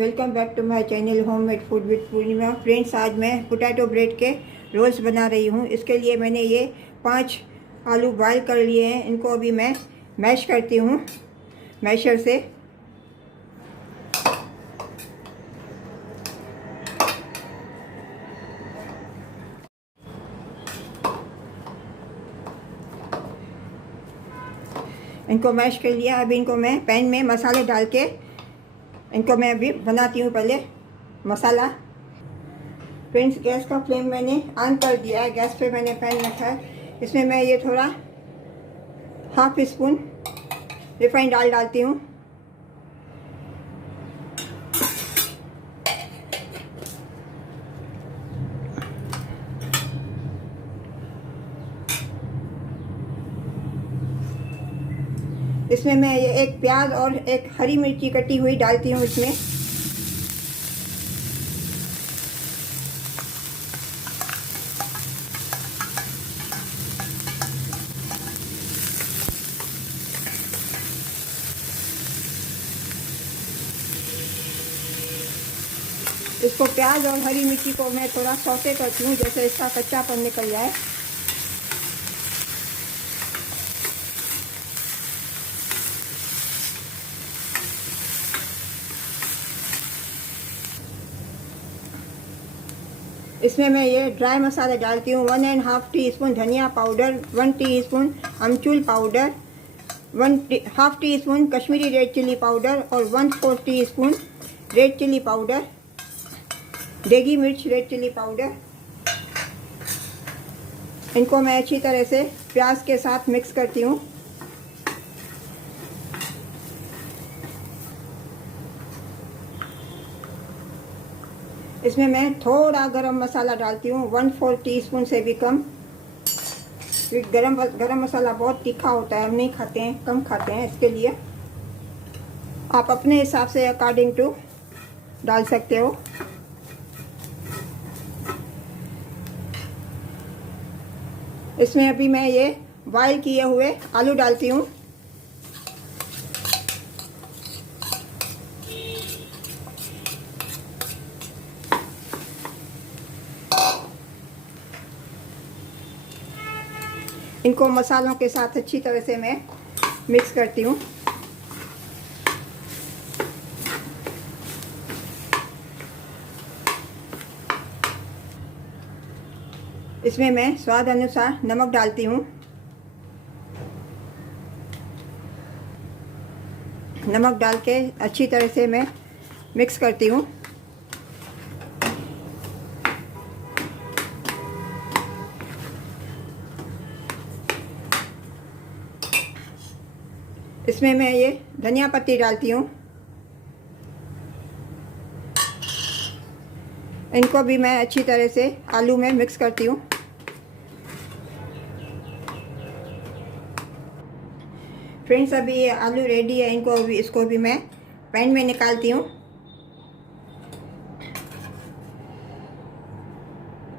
Welcome back to my channel homemade food with Purnima. Friends, आज मैं potato bread के roles बना रही हूँ। इसके लिए मैंने ये 5 आलू बॉयल कर लिए हैं। इनको अभी मैं मैश करती हूँ मैशर से। इनको मैश कर लिया। अभी इनको मैं पैन में मसाले डाल के इनको मैं अभी बनाती हूँ। पहले मसाला। फ्रेंड्स, गैस का फ्लेम मैंने ऑन कर दिया है। गैस पे मैंने पैन रखा है। इसमें मैं ये थोड़ा हाफ स्पून रिफाइंड ऑयल डालती हूँ। इसमें मैं ये एक प्याज और एक हरी मिर्ची कटी हुई डालती हूँ इसमें। इसको प्याज और हरी मिर्ची को मैं थोड़ा सौटे करती हूँ, जैसे इसका कच्चापन निकल जाए। इसमें मैं ये ड्राई मसाले डालती हूँ। 1.5 टीस्पून धनिया पाउडर, 1 टीस्पून अमचूर powder, half teaspoon Kashmiri red chilli powder और 1/4 टीस्पून रेड चिली पाउडर, देगी मिर्च रेड चिली पाउडर। इनको मैं अच्छी तरह से प्याज के साथ मिक्स करती हूँ। इसमें मैं थोड़ा गरम मसाला डालती हूँ, 1/4 टीस्पून से भी कम। गरम मसाला बहुत तीखा होता है, हम नहीं खाते हैं, कम खाते हैं। इसके लिए आप अपने हिसाब से अकॉर्डिंग टू डाल सकते हो। इसमें अभी मैं ये बॉयल किए हुए आलू डालती हूँ। इनको मसालों के साथ अच्छी तरह से मैं मिक्स करती हूँ। इसमें मैं स्वाद अनुसार नमक डालती हूँ। नमक डाल के अच्छी तरह से मैं मिक्स करती हूँ। इसमें मैं ये धनिया पत्ती डालती हूँ। इनको भी मैं अच्छी तरह से आलू में मिक्स करती हूँ। फ्रेंड्स, अभी ये आलू रेडी है। इसको भी मैं पैन में निकालती हूँ।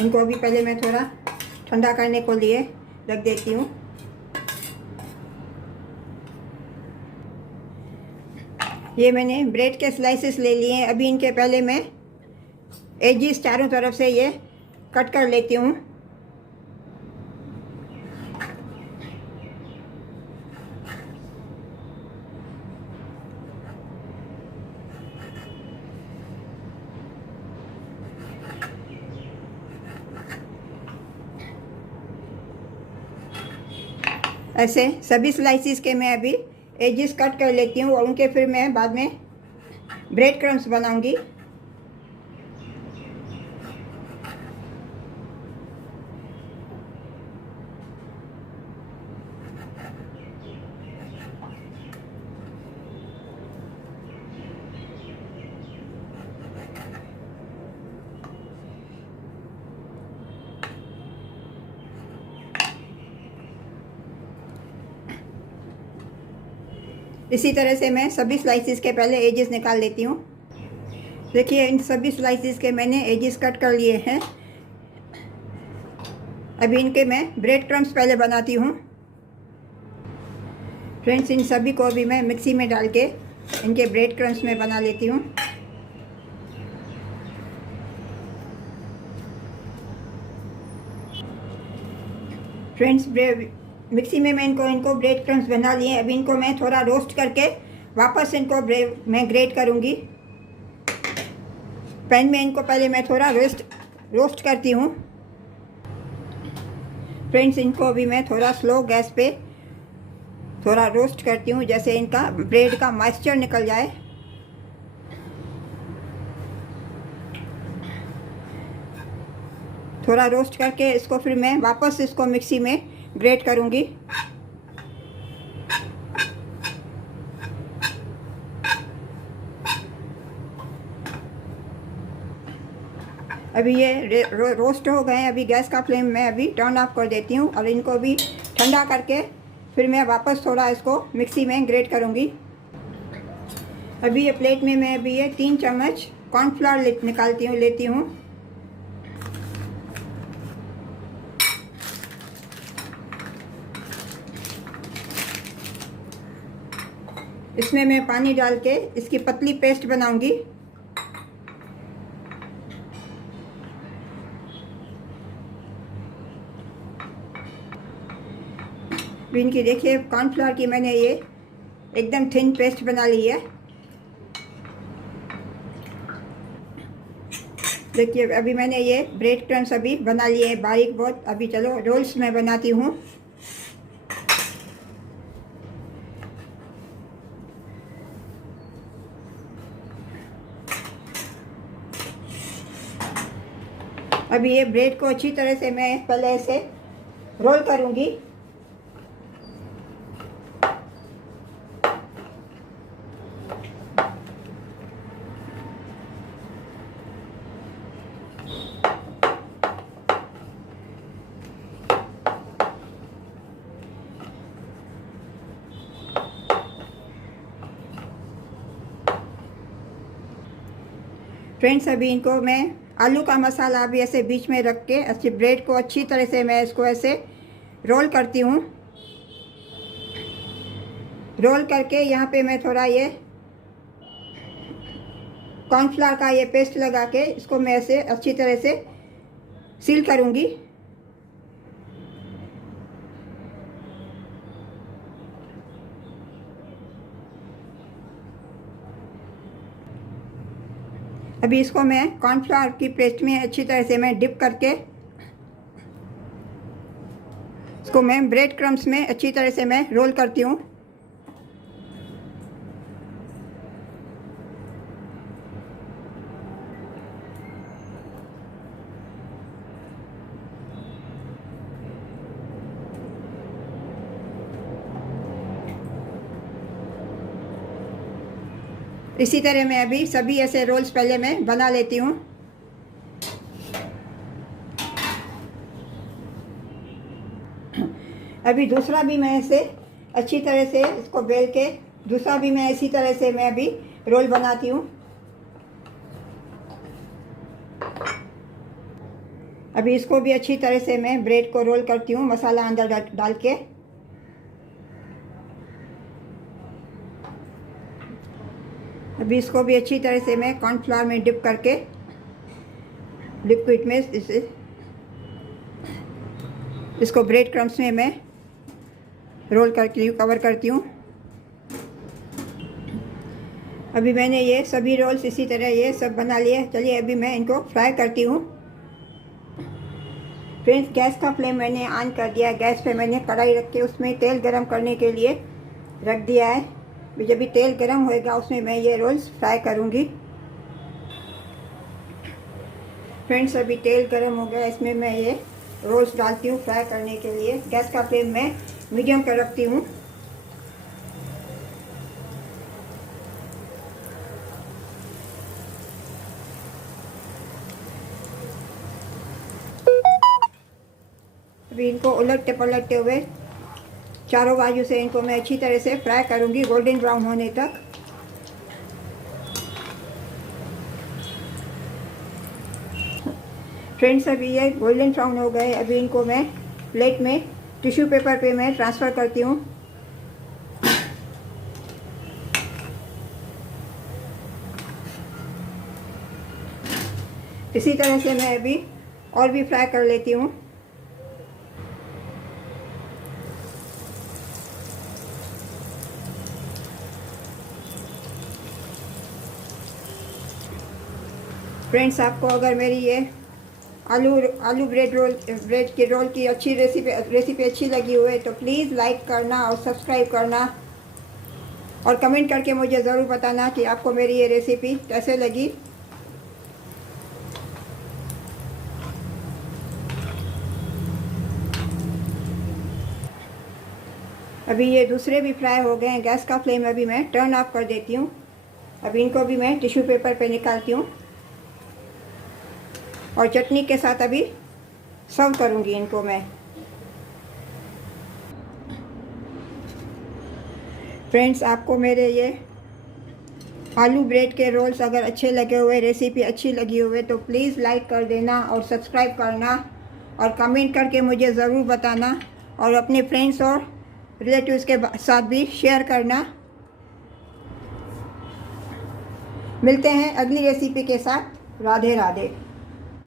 इनको भी पहले मैं थोड़ा ठंडा करने को लिए रख देती हूँ। ये मैंने ब्रेड के स्लाइसेस ले लिए हैं। अभी इनके पहले मैं एजिस चारों तरफ से ये कट कर लेती हूँ। ऐसे सभी स्लाइसिस के मैं अभी एजिस कट कर लेती हूँ और उनके फिर मैं बाद में ब्रेड क्रम्स बनाऊंगी। इसी तरह से मैं सभी स्लाइसिस के पहले एजेस निकाल लेती हूँ। देखिए, इन सभी स्लाइसिस के मैंने एजेस कट कर लिए हैं। अभी इनके मैं ब्रेड क्रम्स पहले बनाती हूँ। फ्रेंड्स, इन सभी को भी मैं मिक्सी में डाल के इनके ब्रेड क्रम्स में बना लेती हूँ। फ्रेंड्स, मिक्सी में मैं इनको ब्रेड क्रम्स बना लिए। अभी इनको मैं थोड़ा रोस्ट करके वापस इनको मैं ग्रेट करूँगी। पैन में इनको पहले मैं थोड़ा रोस्ट करती हूँ। फ्रेंड्स, इनको अभी मैं थोड़ा स्लो गैस पे थोड़ा रोस्ट करती हूँ, जैसे इनका ब्रेड का मॉइस्चर निकल जाए। थोड़ा रोस्ट करके इसको फिर मैं वापस इसको मिक्सी में ग्रेट करूँगी। अभी ये रोस्ट हो गए। अभी गैस का फ्लेम मैं अभी टर्न ऑफ कर देती हूँ और इनको भी ठंडा करके फिर मैं वापस थोड़ा इसको मिक्सी में ग्रेट करूँगी। अभी ये प्लेट में मैं अभी ये 3 चम्मच कॉर्नफ्लावर लेती हूँ। इसमें मैं पानी डाल के इसकी पतली पेस्ट बनाऊँगी। इनकी देखिए कॉर्नफ्लावर की मैंने ये एकदम थिन पेस्ट बना ली है। देखिए अभी मैंने ये ब्रेड क्रम्स अभी बना लिए हैं बारीक बहुत। अभी चलो रोल्स मैं बनाती हूँ। अभी ये ब्रेड को अच्छी तरह से मैं पहले ऐसे रोल करूँगी। फ्रेंड्स, अभी इनको मैं आलू का मसाला अभी ऐसे बीच में रख के अच्छी ब्रेड को अच्छी तरह से मैं इसको ऐसे रोल करती हूँ। रोल करके यहाँ पे मैं थोड़ा ये कॉर्नफ्लावर का ये पेस्ट लगा के इसको मैं ऐसे अच्छी तरह से सील करूँगी। अभी इसको मैं कॉर्नफ्लावर की पेस्ट में अच्छी तरह से मैं डिप करके इसको मैं ब्रेड क्रम्स में अच्छी तरह से मैं रोल करती हूँ। इसी तरह मैं अभी सभी ऐसे रोल्स पहले मैं बना लेती हूँ। अभी दूसरा भी मैं ऐसे अच्छी तरह से इसको बेल के दूसरा भी मैं इसी तरह से मैं अभी रोल बनाती हूँ। अभी इसको भी अच्छी तरह से मैं ब्रेड को रोल करती हूँ मसाला अंदर डाल के। अभी इसको भी अच्छी तरह से मैं कॉर्नफ्लावर में डिप करके लिक्विड में इसको ब्रेड क्रम्स में मैं रोल करती हूँ, कवर करती हूँ। अभी मैंने ये सभी रोल्स इसी तरह ये सब बना लिए। चलिए अभी मैं इनको फ्राई करती हूँ। फ्रेंड्स, गैस का फ्लेम मैंने ऑन कर दिया। गैस पे मैंने कढ़ाई रख के उसमें तेल गरम करने के लिए रख दिया है। जब भी तेल गरम होएगा उसमें मैं ये रोल्स फ्राई करूँगी। फ्रेंड्स, अभी तेल गरम हो गया, इसमें मैं ये रोल्स डालती हूँ फ्राई करने के लिए। गैस का फ्लेम मैं मीडियम कर रखती हूँ। अभी इनको उलटते पलटते हुए चारों बाजू से इनको मैं अच्छी तरह से फ्राई करूँगी गोल्डन ब्राउन होने तक। फ्रेंड्स, अभी ये गोल्डन ब्राउन हो गए। अभी इनको मैं प्लेट में टिश्यू पेपर पे मैं ट्रांसफ़र करती हूँ। इसी तरह से मैं अभी और भी फ्राई कर लेती हूँ। फ्रेंड्स, आपको अगर मेरी ये आलू ब्रेड के रोल की अच्छी रेसिपी अच्छी लगी हो तो प्लीज़ लाइक करना और सब्सक्राइब करना और कमेंट करके मुझे ज़रूर बताना कि आपको मेरी ये रेसिपी कैसे लगी। अभी ये दूसरे भी फ्राई हो गए हैं। गैस का फ्लेम अभी मैं टर्न ऑफ कर देती हूँ। अभी इनको भी मैं टिश्यू पेपर पे निकालती हूँ और चटनी के साथ अभी सर्व करूँगी इनको मैं। फ्रेंड्स, आपको मेरे ये आलू ब्रेड के रोल्स अगर अच्छे लगे हुए, रेसिपी अच्छी लगी हुए तो प्लीज़ लाइक कर देना और सब्सक्राइब करना और कमेंट करके मुझे ज़रूर बताना और अपने फ्रेंड्स और रिलेटिव्स के साथ भी शेयर करना। मिलते हैं अगली रेसिपी के साथ। राधे राधे।